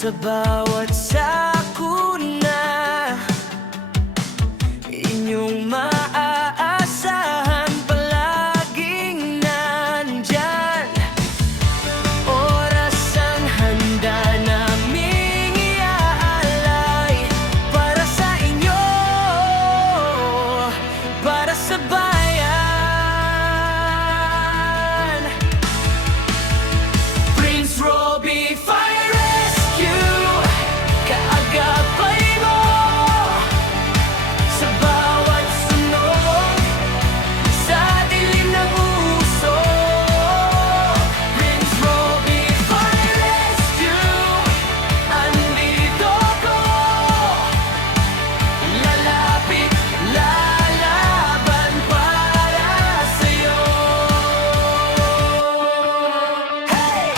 Sa bawat sakuna, inyong maaasahan palaging nandyan. Oras ang handa naming iaalay para sa inyo, para sa bayan. Prince Robbie Fire Rescue, kaagapay mo sa bawat sunog, sa dilim ng uso. Prince Robbie Fire Rescue, andito ko, lalapit, lalaban para sa'yo. Hey!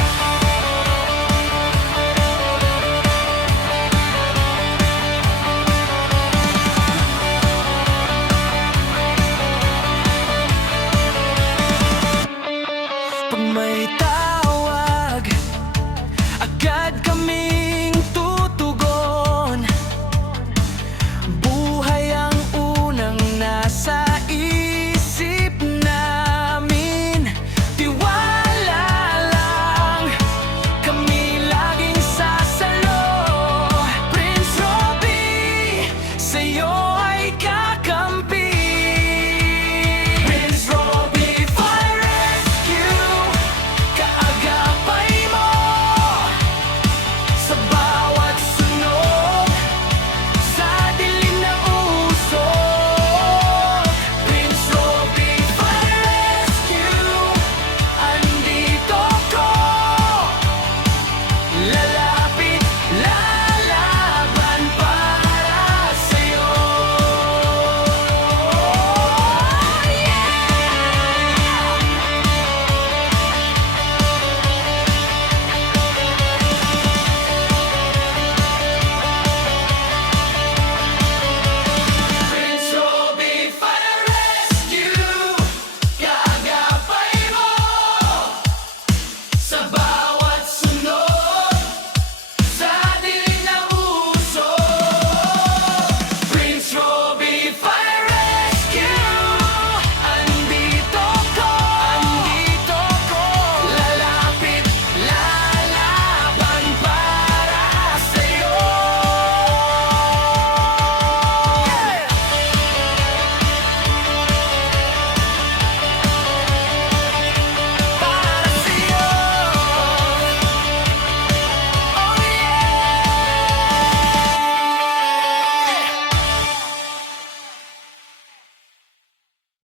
Pag may